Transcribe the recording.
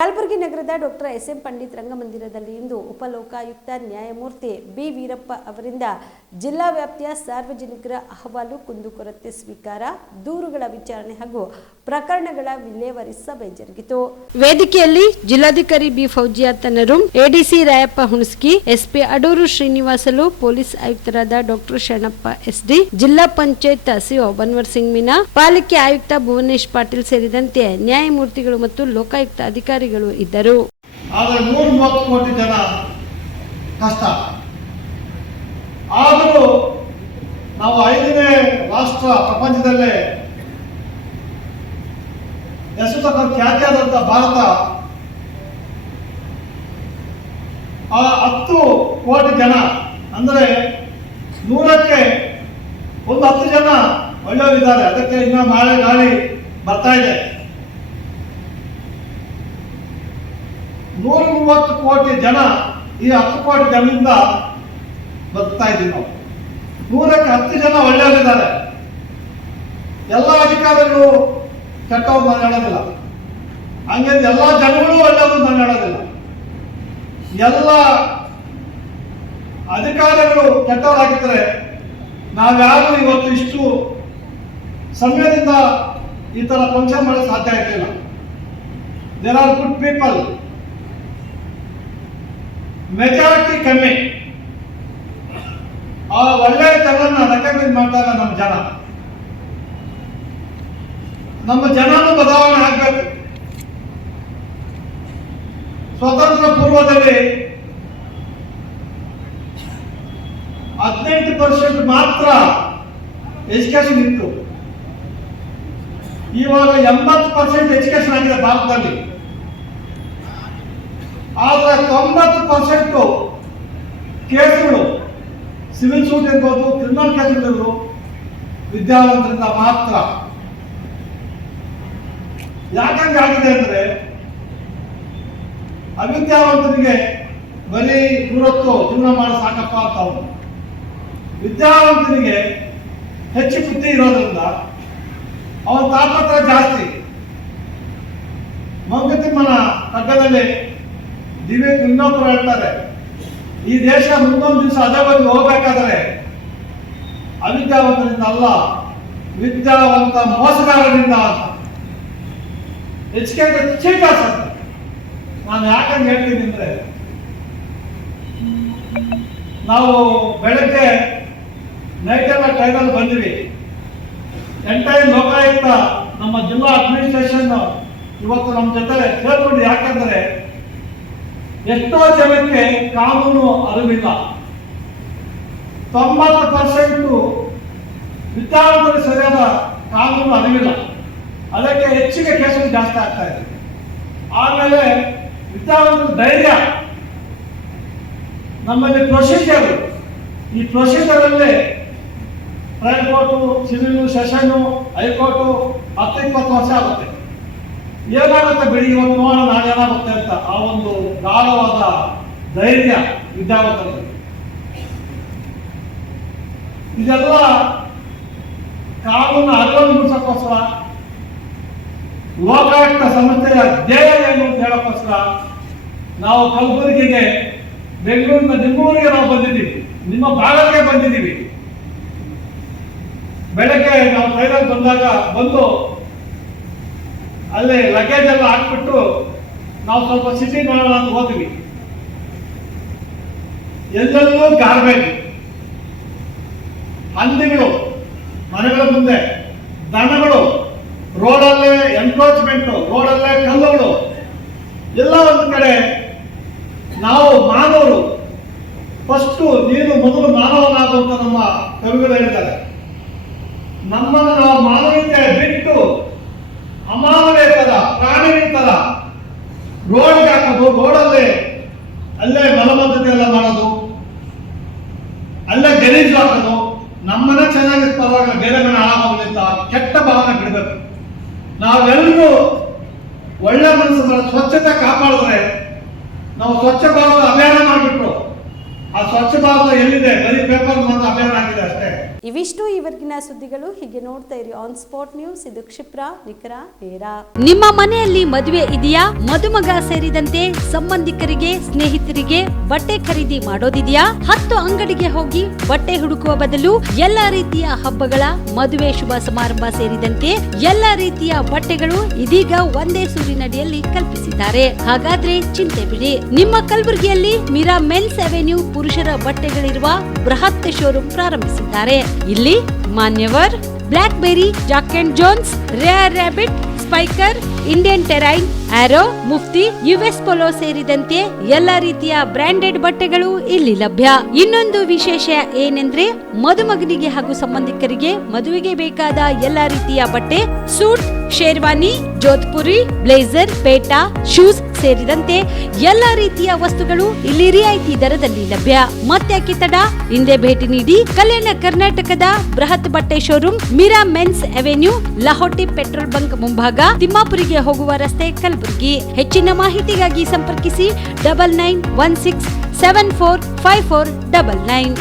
ಕಲಬುರಗಿ ನಗರದ doctor SM. Pandit ರಂಗಮಂದಿರದಲ್ಲಿ ಇಂದು ಉಪಲೋಕಾಯುಕ್ತ ನ್ಯಾಯಮೂರ್ತಿ ಬಿ. ವೀರಪ್ಪ ಅವರಿಂದ ಜಿಲ್ಲಾ ವ್ಯಾಪ್ತಿಯ ಸಾರ್ವಜನಿಕರ ಅಹವಾಲು ಕುಂದುಕೊರತೆ ಸ್ವೀಕಾರ, ದೂರುಗಳ ವಿಚಾರಣೆ ಹಾಗೂ ಪ್ರಕರಣಗಳ ವಿಲೇವಾರಿ ಸಭೆ ಜರುಗಿತು. ವೇದಿಕೆಯಲ್ಲಿ ಜಿಲ್ಲಾಧಿಕಾರಿ ಬಿ. ಫೌಜಿಯಾ ತನರುಂ, ADC Rayappa Hunasgi, SP Aduru Srinivasulu, police ಆಯುಕ್ತರಾದ ಡಾಕ್ಟರ್ ಶರಣಪ್ಪ ಎಸ್ಡಿ, ಜಿಲ್ಲಾ ಪಂಚಾಯತ್ ಸಿಒ ಬನ್ವರ್ ಸಿಂಗ್ ಮೀನಾ, ಪಾಲಿಕೆ ಆಯುಕ್ತ ಭುವನೇಶ್ ಪಾಟೀಲ್ ಸೇರಿದಂತೆ ನ್ಯಾಯಮೂರ್ತಿಗಳು ಮತ್ತು ಲೋಕಾಯುಕ್ತ ಅಧಿಕಾರಿಗಳು ಇದ್ದರು. ಆದರೆ 130 ಕೋಟಿ ಜನ ಕಷ್ಟ. ಆದರೂ ನಾವು 5ನೇ ರಾಷ್ಟ್ರ ಪ್ರಪಂಚದಲ್ಲೇ ಹೆಸರು ಖ್ಯಾತಿಯಾದಂಥ ಭಾರತ ಆ 10 ಕೋಟಿ ಜನ ಅಂದರೆ 100ಕ್ಕೆ ಒಂದು 10 ಜನ ಒಳ್ಳೆಯವರಿದ್ದಾರೆ. ಅದಕ್ಕೆ ಇನ್ನ ಮಳೆ ಗಾಳಿ ಬರ್ತಾ ಇದೆ. 130 ಕೋಟಿ ಜನ ಈ 10 ಕೋಟಿ ಜನರಿಂದ ಬದುಕ್ತಾ ಇದ್ದೀವಿ ನಾವು. 100ಕ್ಕೆ 10 ಜನ ಒಳ್ಳೆಯವರಿದ್ದಾರೆ. ಎಲ್ಲ ಅಧಿಕಾರಿಗಳು ಕೆಟ್ಟವ್ರು ನಾನು ಹೇಳೋದಿಲ್ಲ, ಹಂಗೆ ಎಲ್ಲ ಜನಗಳು ಒಳ್ಳೆಯವರು ನಾನು ಹೇಳೋದಿಲ್ಲ. ಎಲ್ಲ ಅಧಿಕಾರಿಗಳು ಕೆಟ್ಟವರಾಗಿದ್ದರೆ ನಾವ್ಯಾರು ಇವತ್ತು ಇಷ್ಟು ಸಮಯದಿಂದ ಈ ಥರ ಫಂಕ್ಷನ್ ಮಾಡಲು ಸಾಧ್ಯ ಇರಲಿಲ್ಲ. There are good people, majority ಕಮ್ಮಿ. ಆ ಒಳ್ಳೆಯ ಜನರನ್ನ ರೆಕಗ್ನೈಸ್ ಮಾಡ್ತಾರೆ ನಮ್ಮ ಜನನೂ ಬದಲಾವಣೆ ಆಗಬೇಕು. ಸ್ವತಂತ್ರ ಪೂರ್ವದಲ್ಲಿ 18% ಮಾತ್ರ ಎಜುಕೇಶನ್ ಇತ್ತು. ಇವಾಗ 80% ಎಜುಕೇಶನ್ ಆಗಿದೆ ಭಾರತದಲ್ಲಿ. ಆದರೆ 90% ಕೇಸುಗಳು, ಸಿವಿಲ್ ಸೂಟ್ ಇರ್ಬೋದು, ಕ್ರಿಮಿನಲ್ ಕೇಸುಗಳು ವಿದ್ಯಾವಂತರಿಂದ ಮಾತ್ರ. ಯಾಕಂಗೆ ಆಗಿದೆ ಅಂದ್ರೆ ಅವಿದ್ಯಾವಂತನಿಗೆ ಬರೀ 100 ಜೀವನ ಮಾಡಿ ಸಾಕಪ್ಪ ಅಂತ ಅವನು. ವಿದ್ಯಾವಂತನಿಗೆ ಹೆಚ್ಚು ಬುದ್ಧಿ ಇರೋದ್ರಿಂದ ಅವನ ತಾಪತ್ರ ಜಾಸ್ತಿ. ಮಂಗತಿಮ್ಮನ ಕಗ್ಗದಲ್ಲಿ ದಿವ್ಯಕ್ಕೆ ಇನ್ನೊಬ್ಬರು ಹೇಳ್ತಾರೆ, ಈ ದೇಶ ಮುಂದೊಂದು ದಿವಸ ಅಧೋಗತಿ ಹೋಗ್ಬೇಕಾದ್ರೆ ಅವಿದ್ಯಾವಂತರಿಂದ ಅಲ್ಲ, ವಿದ್ಯಾವಂತ ಮೋಸಗಾರರಿಂದ ಅಂತ. ಎಜುಕೇಟೆಡ್ ಚೀಟರ್ಸ್ ಅಂತ. ನಾನು ಯಾಕಂದ್ರೆ ಹೇಳ್ತೀನಿ ಅಂದ್ರೆ, ನಾವು ಬೆಳಗ್ಗೆ ನೈಟೆಲ್ಲ ಟ್ರೈನಲ್ಲಿ ಬಂದಿವಿ. ಎಂಟೈರ್ ಲೋಕಾಯುಕ್ತ ನಮ್ಮ ಜಿಲ್ಲಾ ಅಡ್ಮಿನಿಸ್ಟ್ರೇಷನ್ ಇವತ್ತು ನಮ್ಮ ಜೊತೆ ಸೇರ್ಕೊಂಡು. ಯಾಕಂದ್ರೆ ಎಷ್ಟೋ ಜನಕ್ಕೆ ಕಾನೂನು ಅರಿವಿಲ್ಲ. 90% ವಿದ್ಯಾವಂತರಿಗೆ ಸರಿಯಾದ ಕಾನೂನು ಅರಿವಿಲ್ಲ. ಅದಕ್ಕೆ ಹೆಚ್ಚಿಗೆ ಕೇಸುಗಳು ಜಾಸ್ತಿ ಆಗ್ತಾ ಇದೆ. ಆಮೇಲೆ ವಿದ್ಯಾವಂತರ ಧೈರ್ಯ, ನಮ್ಮಲ್ಲಿ ಪ್ರೊಸೀಜರ್, ಈ ಪ್ರೊಸೀಜರ್ ಅಲ್ಲಿ trial court, civil, session, high court 10-20 ವರ್ಷ ಆಗುತ್ತೆ. ಏನಾಗುತ್ತೆ ಬಿಡಿ, ಇವತ್ತು ನೋಡೋಣ ನಾಳೆ ಏನಾಗುತ್ತೆ ಅಂತ ಆ ಒಂದು ಗಾಢವಾದ ಧೈರ್ಯ ವಿದ್ಯಾವಂತರಿಗೆ. ಇದೆಲ್ಲ ಕಾನೂನು ಅರಿವನ್ನು ಮೂಡಿಸೋಕ್ಕೋಸ್ಕರ, ಲೋಕಾಯುಕ್ತ ಸಂಸ್ಥೆಯ ಧ್ಯೇಯ ಏನು ಅಂತ ಹೇಳೋಕ್ಕೋಸ್ಕರ ನಾವು ಕಲಬುರಗಿಗೆ, ಬೆಂಗಳೂರಿನ ನಿಮ್ಮೂರಿಗೆ ನಾವು ಬಂದಿದ್ದೀವಿ, ನಿಮ್ಮ ಭಾಗಕ್ಕೆ ಬಂದಿದ್ದೀವಿ. ಬೆಳಗ್ಗೆ ನಾವು ಟ್ರೈನಲ್ಲಿ ಬಂದಾಗ ಬಂದು ಅಲ್ಲೇ ಲಗೇಜ್ ಎಲ್ಲ ಹಾಕ್ಬಿಟ್ಟು ನಾವು ಸ್ವಲ್ಪ ಸಿಟಿ ನೋಡೋಣ ಅಂತ ಹೋದ್ವಿ. ಎಲ್ಲೆಲ್ಲೂ ಗಾರ್ಬೇಜ್, ಹಂದಿಗಳು ಮನೆಗಳ ಮುಂದೆ, ದನಗಳು ರೋಡಲ್ಲೇ, ಎನ್ಕ್ರೋಚ್ಮೆಂಟ್ ರೋಡಲ್ಲೇ, ಕಲ್ಲುಗಳು ಎಲ್ಲ ಒಂದು ಕಡೆ. ನಾವು ಮಾನವರು, ಫಸ್ಟ್ ನೀನು ಮೊದಲು ಮಾನವನಾದಂತ ನಮ್ಮ ಕವಿಗಳು ಹೇಳಿದ್ದಾರೆ. ನಮ್ಮನ್ನು ನಾವು ಮಾನವೀಯತೆ ಬಿಟ್ಟು ಅಮಾನವೀಯ ತರ, ಪ್ರಾಣಿಗಳ ತರ ರೋಡ್ಗೆ ಹಾಕೋದು, ರೋಡಲ್ಲೇ ಅಲ್ಲೇ ಮಲಬದ್ಧತೆ ಎಲ್ಲ ಮಾಡೋದು, ಅಲ್ಲೇ ಗಲೀಜು ಹಾಕೋದು, ನಮ್ಮನೆ ಚೆನ್ನಾಗಿ ಪರವಾಗಿಲ್ಲ ಬೇರೆ ಮನೆ ಹಾಳಾಗೋಗ್ಲಿಂದ ಕೆಟ್ಟ ಭಾವನೆ ಬಿಡಬೇಕು. ನಾವೆಲ್ಲರೂ ಒಳ್ಳೆ ಮನಸ್ಸು, ಸ್ವಚ್ಛತೆ ಕಾಪಾಡಿದ್ರೆ, ನಾವು ಸ್ವಚ್ಛ ಭಾರತ ಅಭಿಯಾನ ಮಾಡಿಬಿಟ್ರು. ಆ ಸ್ವಚ್ಛ ವಿಶ್ವಾಸ ಎಲ್ಲಿದೆ? ಬರೀ ಪೇಪರ್ ಮಾತ್ರ ಅಭಿಯಾನ ಆಗಿದೆ ಅಷ್ಟೇ. ಇವಿಷ್ಟು ಈವರೆಗಿನ ಸುದ್ದಿಗಳು. ಹೀಗೆ ನೋಡ್ತಾ ಇರಿ ಆನ್ ಸ್ಪಾಟ್ ನ್ಯೂಸ್. ಇದು ಕ್ಷಿಪ್ರ, ನಿಖರ, ನೇರ. ನಿಮ್ಮ ಮನೆಯಲ್ಲಿ ಮದುವೆ ಇದೆಯಾ? ಮದುಮಗ ಸೇರಿದಂತೆ ಸಂಬಂಧಿಕರಿಗೆ, ಸ್ನೇಹಿತರಿಗೆ ಬಟ್ಟೆ ಖರೀದಿ ಮಾಡೋದಿದೆಯಾ? 10 ಅಂಗಡಿಗೆ ಹೋಗಿ ಬಟ್ಟೆ ಹುಡುಕುವ ಬದಲು ಎಲ್ಲಾ ರೀತಿಯ ಹಬ್ಬಗಳ, ಮದುವೆ, ಶುಭ ಸಮಾರಂಭ ಸೇರಿದಂತೆ ಎಲ್ಲಾ ರೀತಿಯ ಬಟ್ಟೆಗಳು ಇದೀಗ ಒಂದೇ ಸೂರಿನಡಿಯಲ್ಲಿ ಕಲ್ಪಿಸಿದ್ದಾರೆ. ಹಾಗಾದ್ರೆ ಚಿಂತೆ ಬಿಡಿ. ನಿಮ್ಮ ಕಲಬುರಗಿಯಲ್ಲಿ ಮೀರಾ ಮೆನ್ಸ್ ಅವೆನ್ಯೂ ಪುರುಷರ ಬಟ್ಟೆಗಳಿರುವ ಬೃಹತ್ ಶೋರೂಮ್ ಪ್ರಾರಂಭಿಸಿದ್ದಾರೆ. ಇಲ್ಲಿ Manyavar, Blackberrys, Jack and Jones, Rare Rabbit, Spykar, Indian Terrain, Arrow, Mufti, US Polo ಸೇರಿದಂತೆ ಎಲ್ಲಾ ರೀತಿಯ ಬ್ರಾಂಡೆಡ್ ಬಟ್ಟೆಗಳು ಇಲ್ಲಿ ಲಭ್ಯ. ಇನ್ನೊಂದು ವಿಶೇಷ ಏನೆಂದ್ರೆ ಮದುಮಗನಿಗೆ ಹಾಗೂ ಸಂಬಂಧಿಕರಿಗೆ ಮದುವೆಗೆ ಬೇಕಾದ ಎಲ್ಲಾ ರೀತಿಯ ಬಟ್ಟೆ, ಸೂಟ್, ಶೇರ್ವಾನಿ, ಜೋಧ್ಪುರಿ, ಬ್ಲೇಸರ್, ಪೇಟಾ, ಶೂಸ್ ಸೇರಿದಂತೆ ಎಲ್ಲಾ ರೀತಿಯ ವಸ್ತುಗಳು ಇಲ್ಲಿ ರಿಯಾಯಿತಿ ದರದಲ್ಲಿ ಲಭ್ಯ. ಮತ್ತೆ ತಡ, ಹಿಂದೆ ಭೇಟಿ ನೀಡಿ. ಕಲ್ಯಾಣ ಕರ್ನಾಟಕದ ಬೃಹತ್ ಬಟ್ಟೆ showroom Meera men's avenue, Lahoti petrol bunk ಮುಂಭಾಗ, ತಿಮ್ಮಾಪುರಿಗೆ ಹೋಗುವ ರಸ್ತೆ, ಕಲಬುರಗಿ. ಹೆಚ್ಚಿನ ಮಾಹಿತಿಗಾಗಿ ಸಂಪರ್ಕಿಸಿ 9916745499.